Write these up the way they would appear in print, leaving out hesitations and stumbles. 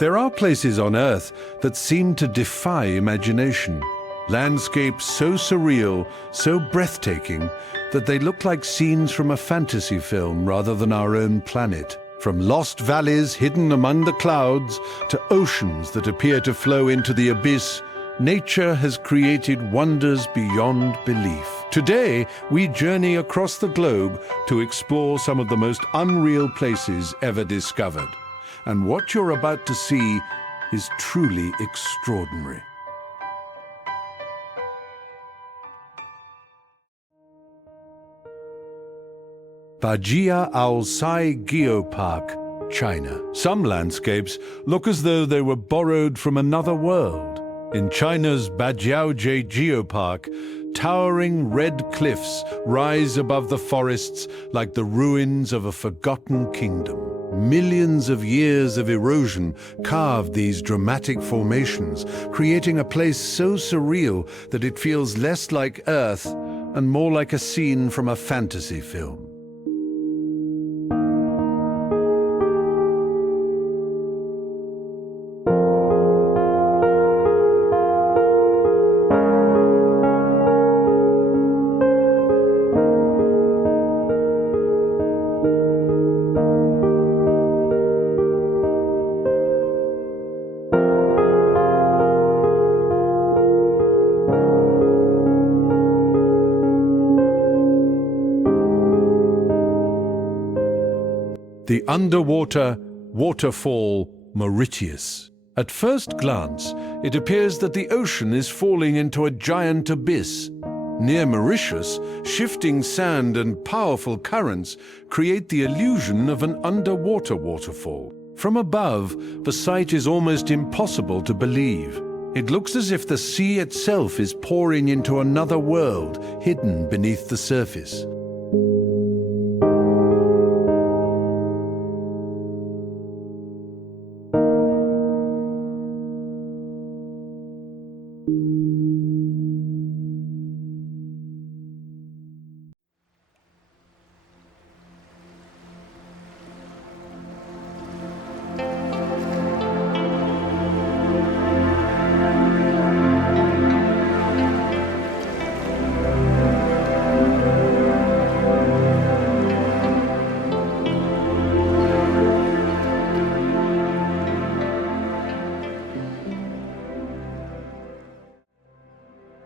There are places on Earth that seem to defy imagination. Landscapes so surreal, so breathtaking, that they look like scenes from a fantasy film rather than our own planet. From lost valleys hidden among the clouds to oceans that appear to flow into the abyss, nature has created wonders beyond belief. Today, we journey across the globe to explore some of the most unreal places ever discovered. And what you're about to see is truly extraordinary. Bajia Aosai Geopark, China. Some landscapes look as though they were borrowed from another world. In China's Bajiaojie Geopark, towering red cliffs rise above the forests like the ruins of a forgotten kingdom. Millions of years of erosion carved these dramatic formations, creating a place so surreal that it feels less like Earth and more like a scene from a fantasy film. The underwater waterfall Mauritius. At first glance, it appears that the ocean is falling into a giant abyss. Near Mauritius, shifting sand and powerful currents create the illusion of an underwater waterfall. From above, the sight is almost impossible to believe. It looks as if the sea itself is pouring into another world hidden beneath the surface.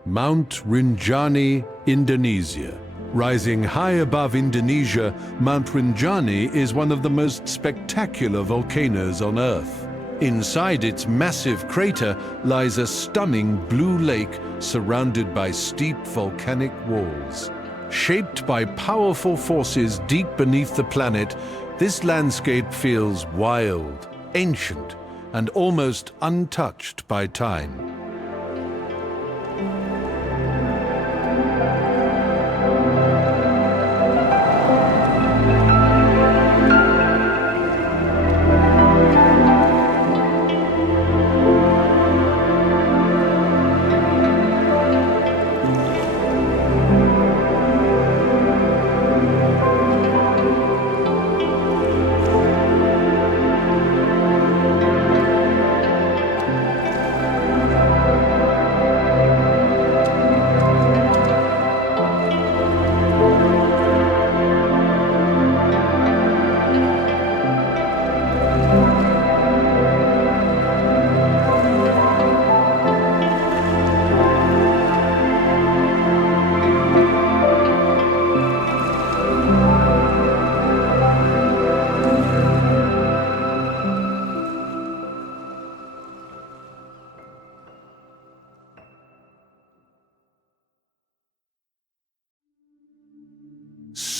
Mount Rinjani, Indonesia. Rising high above Indonesia, Mount Rinjani is one of the most spectacular volcanoes on Earth. Inside its massive crater lies a stunning blue lake surrounded by steep volcanic walls. Shaped by powerful forces deep beneath the planet, this landscape feels wild, ancient, and almost untouched by time.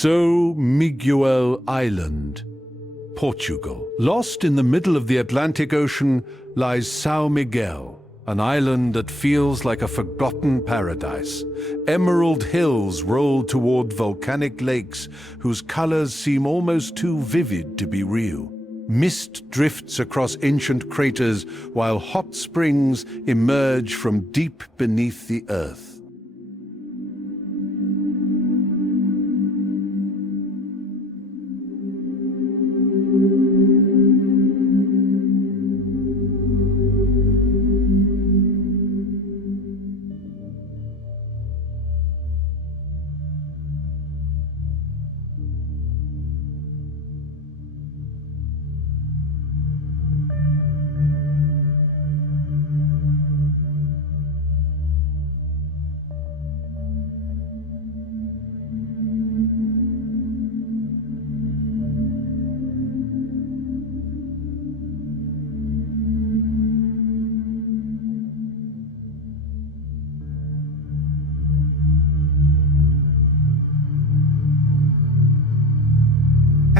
São Miguel Island, Portugal. Lost in the middle of the Atlantic Ocean lies São Miguel, an island that feels like a forgotten paradise. Emerald hills roll toward volcanic lakes whose colors seem almost too vivid to be real. Mist drifts across ancient craters while hot springs emerge from deep beneath the earth.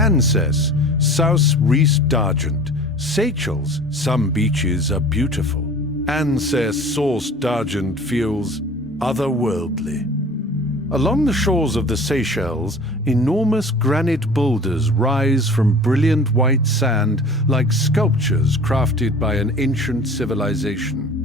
Anses, South Reese D'Argent, Seychelles, some beaches are beautiful. Anses Source D'Argent feels otherworldly. Along the shores of the Seychelles, enormous granite boulders rise from brilliant white sand like sculptures crafted by an ancient civilization.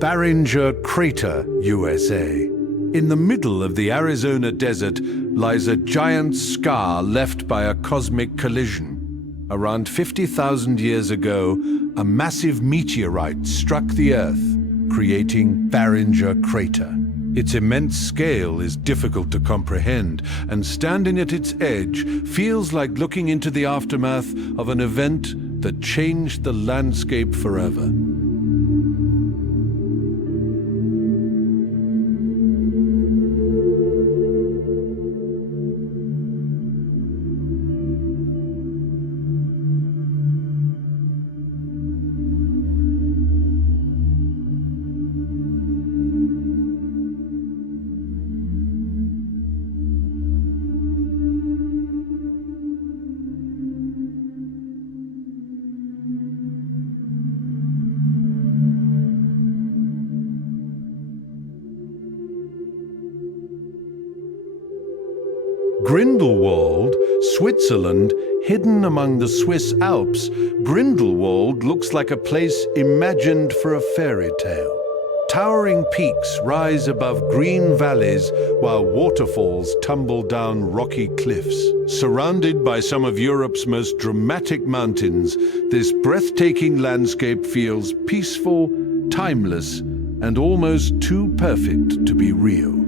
Barringer Crater, USA. In the middle of the Arizona desert lies a giant scar left by a cosmic collision. Around 50,000 years ago, a massive meteorite struck the Earth, creating Barringer Crater. Its immense scale is difficult to comprehend, and standing at its edge feels like looking into the aftermath of an event that changed the landscape forever. Grindelwald, Switzerland, hidden among the Swiss Alps, Grindelwald looks like a place imagined for a fairy tale. Towering peaks rise above green valleys while waterfalls tumble down rocky cliffs. Surrounded by some of Europe's most dramatic mountains, this breathtaking landscape feels peaceful, timeless, and almost too perfect to be real.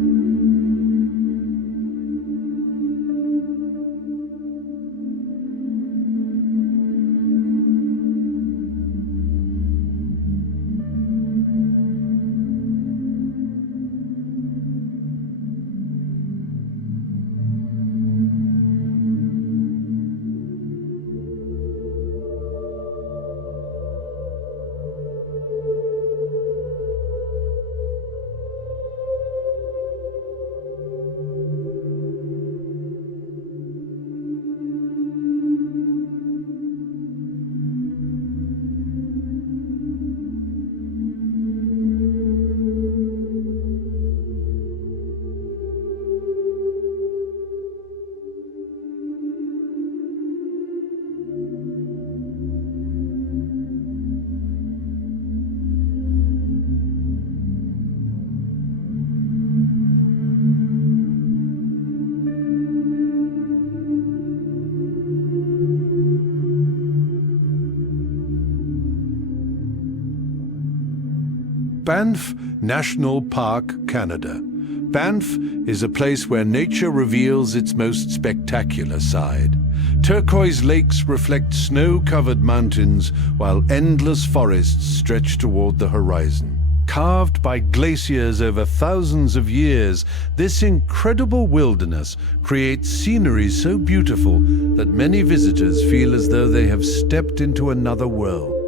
Banff National Park, Canada. Banff is a place where nature reveals its most spectacular side. Turquoise lakes reflect snow-covered mountains, while endless forests stretch toward the horizon. Carved by glaciers over thousands of years, this incredible wilderness creates scenery so beautiful that many visitors feel as though they have stepped into another world.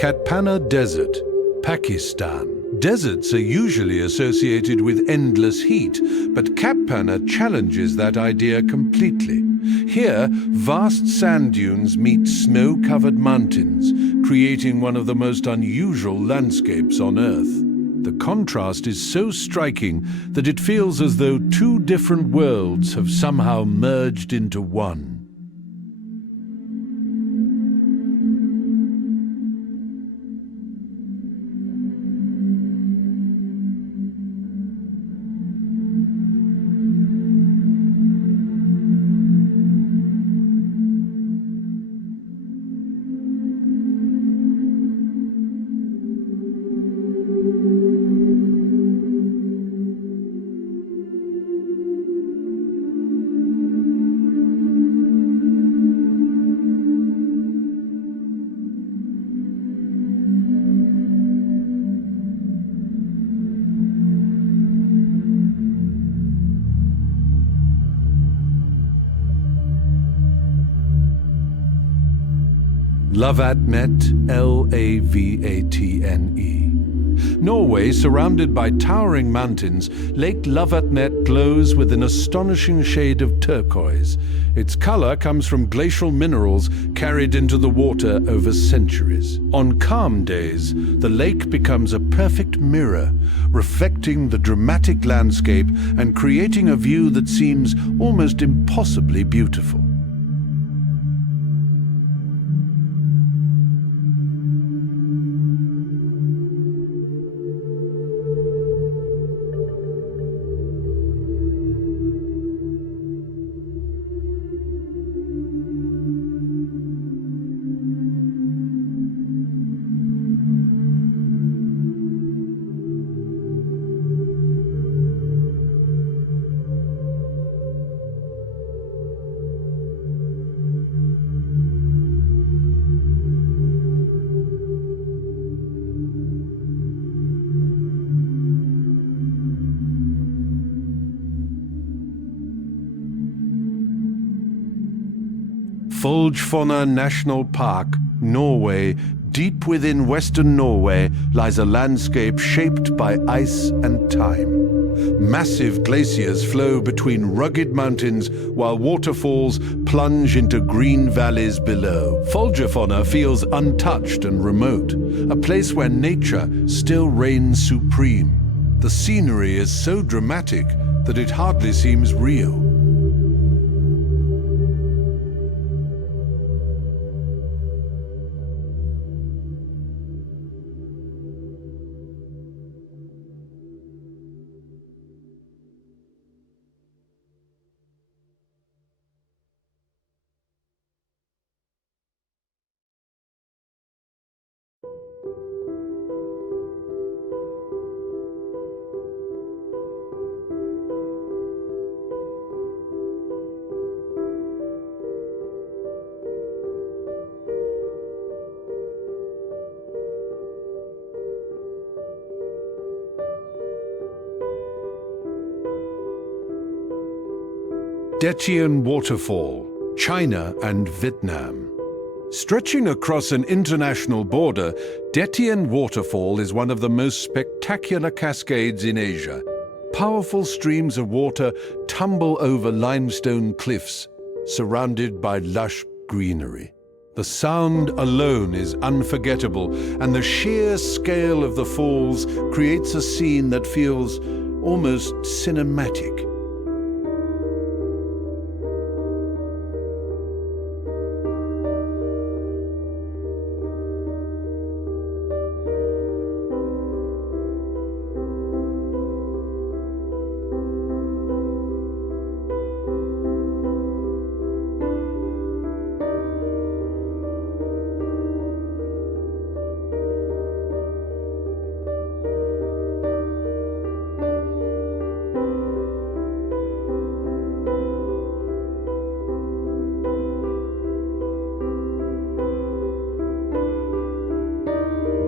Katpana Desert, Pakistan. Deserts are usually associated with endless heat, but Katpana challenges that idea completely. Here, vast sand dunes meet snow-covered mountains, creating one of the most unusual landscapes on Earth. The contrast is so striking that it feels as though two different worlds have somehow merged into one. Lavatnet, Lavatne. Norway, surrounded by towering mountains, Lake Lavatnet glows with an astonishing shade of turquoise. Its color comes from glacial minerals carried into the water over centuries. On calm days, the lake becomes a perfect mirror, reflecting the dramatic landscape and creating a view that seems almost impossibly beautiful. Folgefonna National Park, Norway. Deep within western Norway lies a landscape shaped by ice and time. Massive glaciers flow between rugged mountains while waterfalls plunge into green valleys below. Folgefonna feels untouched and remote, a place where nature still reigns supreme. The scenery is so dramatic that it hardly seems real. Detien Waterfall, China and Vietnam. Stretching across an international border, Detien Waterfall is one of the most spectacular cascades in Asia. Powerful streams of water tumble over limestone cliffs, surrounded by lush greenery. The sound alone is unforgettable, and the sheer scale of the falls creates a scene that feels almost cinematic.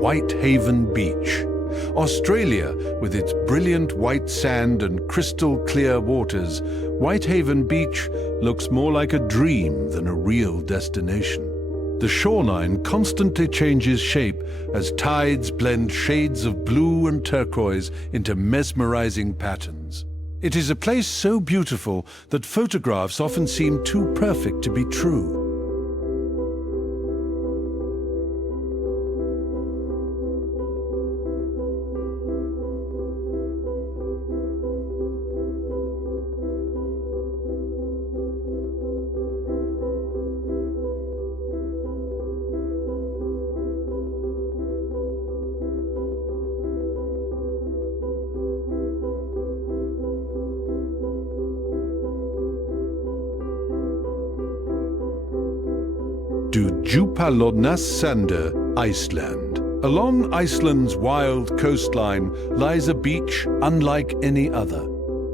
Whitehaven Beach. Australia, with its brilliant white sand and crystal clear waters, Whitehaven Beach looks more like a dream than a real destination. The shoreline constantly changes shape as tides blend shades of blue and turquoise into mesmerizing patterns. It is a place so beautiful that photographs often seem too perfect to be true. To Djúpalónassandur, Iceland. Along Iceland's wild coastline lies a beach unlike any other.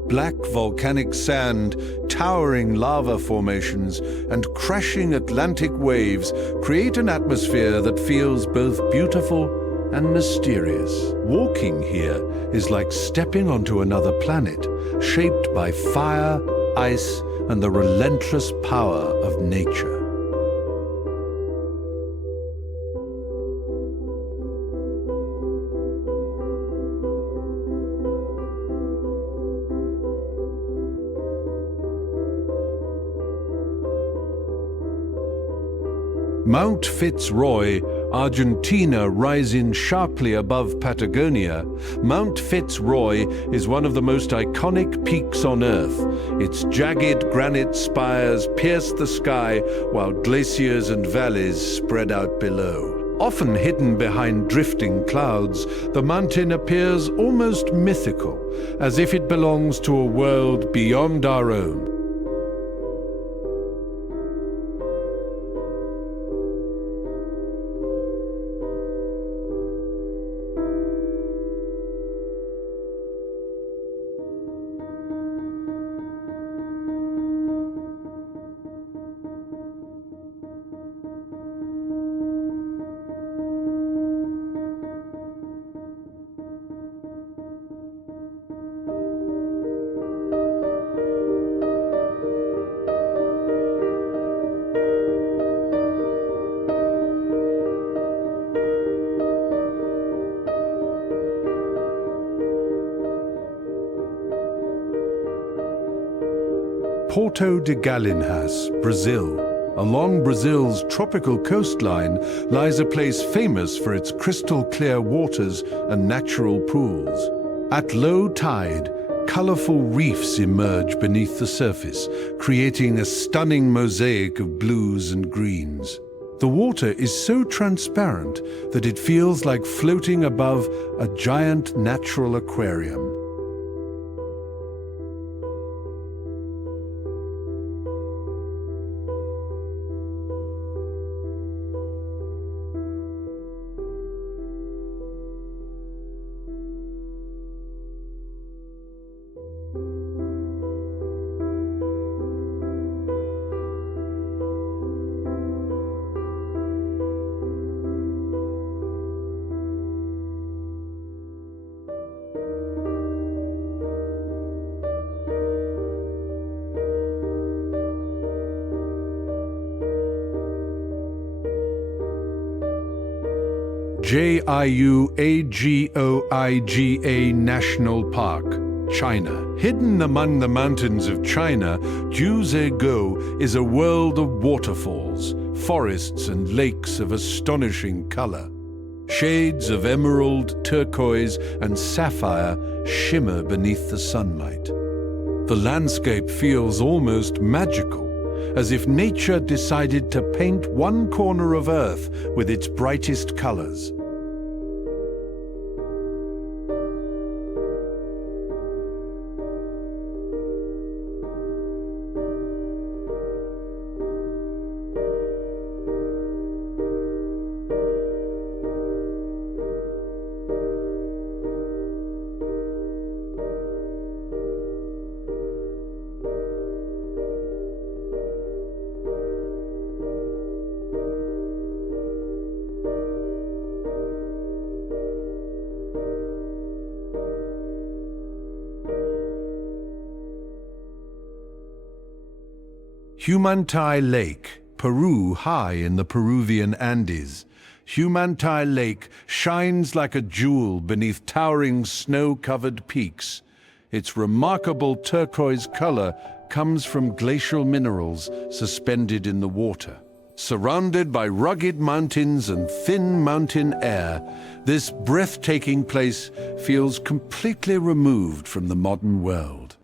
Black volcanic sand, towering lava formations, and crashing Atlantic waves create an atmosphere that feels both beautiful and mysterious. Walking here is like stepping onto another planet, shaped by fire, ice, and the relentless power of nature. Mount Fitzroy, Argentina, rising sharply above Patagonia. Mount Fitzroy is one of the most iconic peaks on Earth. Its jagged granite spires pierce the sky while glaciers and valleys spread out below. Often hidden behind drifting clouds, the mountain appears almost mythical, as if it belongs to a world beyond our own. Porto de Galinhas, Brazil. Along Brazil's tropical coastline lies a place famous for its crystal-clear waters and natural pools. At low tide, colorful reefs emerge beneath the surface, creating a stunning mosaic of blues and greens. The water is so transparent that it feels like floating above a giant natural aquarium. Jiuagoiga National Park, China. Hidden among the mountains of China, Jiuzhego is a world of waterfalls, forests and lakes of astonishing color. Shades of emerald, turquoise, and sapphire shimmer beneath the sunlight. The landscape feels almost magical, as if nature decided to paint one corner of Earth with its brightest colors. Humantai Lake, Peru high in the Peruvian Andes. Humantay Lake shines like a jewel beneath towering snow-covered peaks. Its remarkable turquoise color comes from glacial minerals suspended in the water. Surrounded by rugged mountains and thin mountain air, this breathtaking place feels completely removed from the modern world.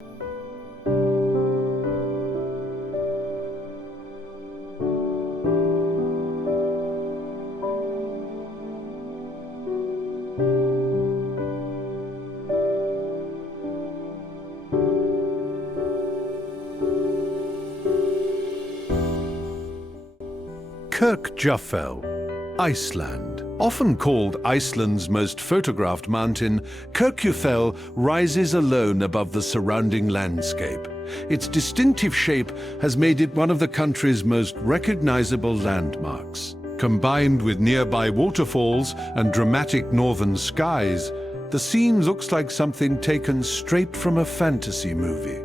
Kirkjufell, Iceland. Often called Iceland's most photographed mountain, Kirkjufell rises alone above the surrounding landscape. Its distinctive shape has made it one of the country's most recognizable landmarks. Combined with nearby waterfalls and dramatic northern skies, the scene looks like something taken straight from a fantasy movie.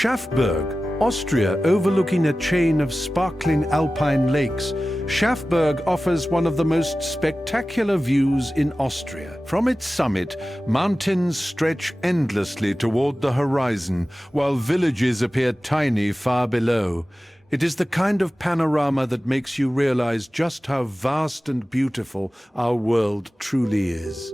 Schafberg, Austria, overlooking a chain of sparkling alpine lakes, Schafberg offers one of the most spectacular views in Austria. From its summit, mountains stretch endlessly toward the horizon, while villages appear tiny far below. It is the kind of panorama that makes you realize just how vast and beautiful our world truly is.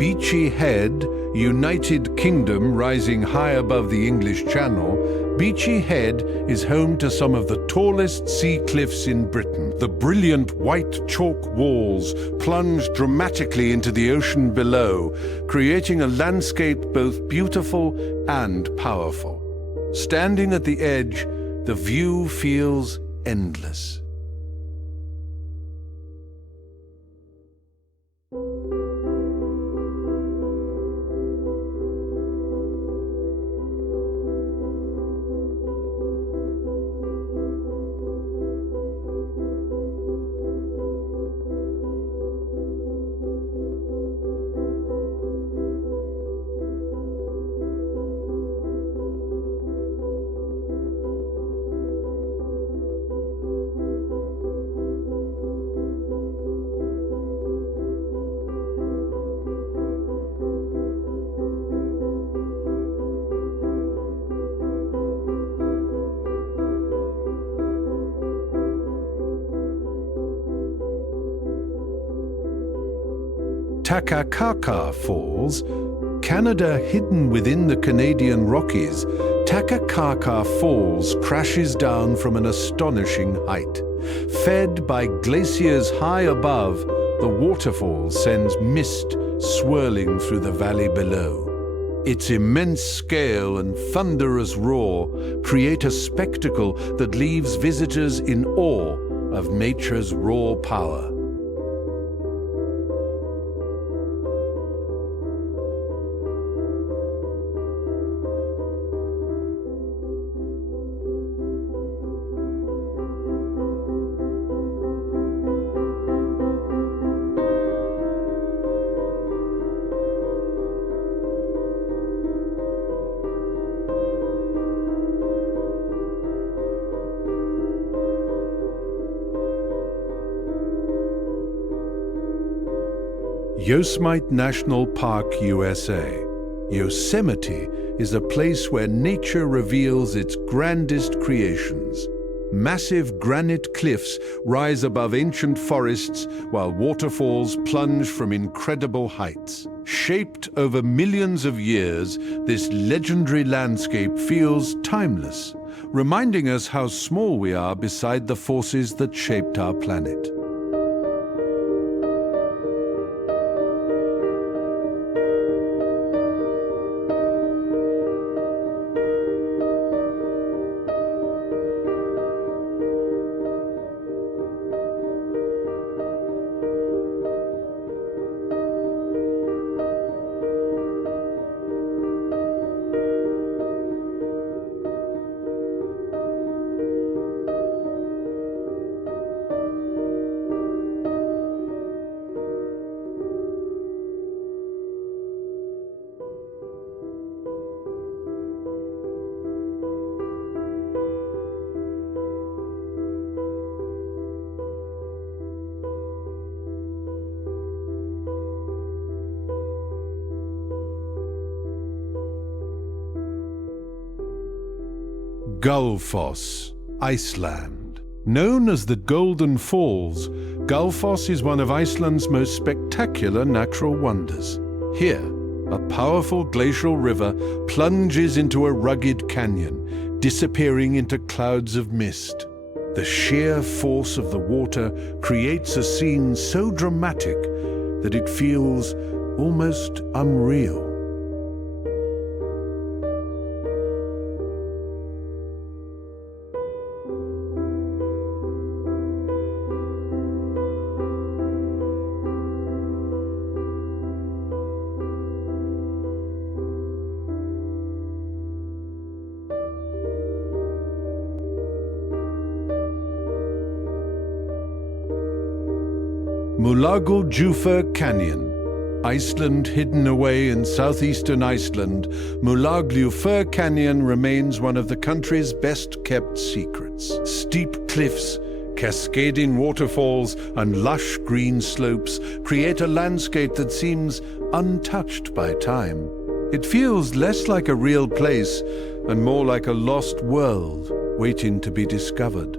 Beachy Head, United Kingdom rising high above the English Channel, Beachy Head is home to some of the tallest sea cliffs in Britain. The brilliant white chalk walls plunge dramatically into the ocean below, creating a landscape both beautiful and powerful. Standing at the edge, the view feels endless. Takakaka Falls, Canada hidden within the Canadian Rockies, Takakaka Falls crashes down from an astonishing height. Fed by glaciers high above, the waterfall sends mist swirling through the valley below. Its immense scale and thunderous roar create a spectacle that leaves visitors in awe of nature's raw power. Yosemite National Park, USA. Yosemite is a place where nature reveals its grandest creations. Massive granite cliffs rise above ancient forests while waterfalls plunge from incredible heights. Shaped over millions of years, this legendary landscape feels timeless, reminding us how small we are beside the forces that shaped our planet. Gullfoss, Iceland. Known as the Golden Falls, Gullfoss is one of Iceland's most spectacular natural wonders. Here, a powerful glacial river plunges into a rugged canyon, disappearing into clouds of mist. The sheer force of the water creates a scene so dramatic that it feels almost unreal. Mulagljúfur Canyon. Iceland hidden away in southeastern Iceland, Mulagljúfur Canyon remains one of the country's best-kept secrets. Steep cliffs, cascading waterfalls, and lush green slopes create a landscape that seems untouched by time. It feels less like a real place and more like a lost world waiting to be discovered.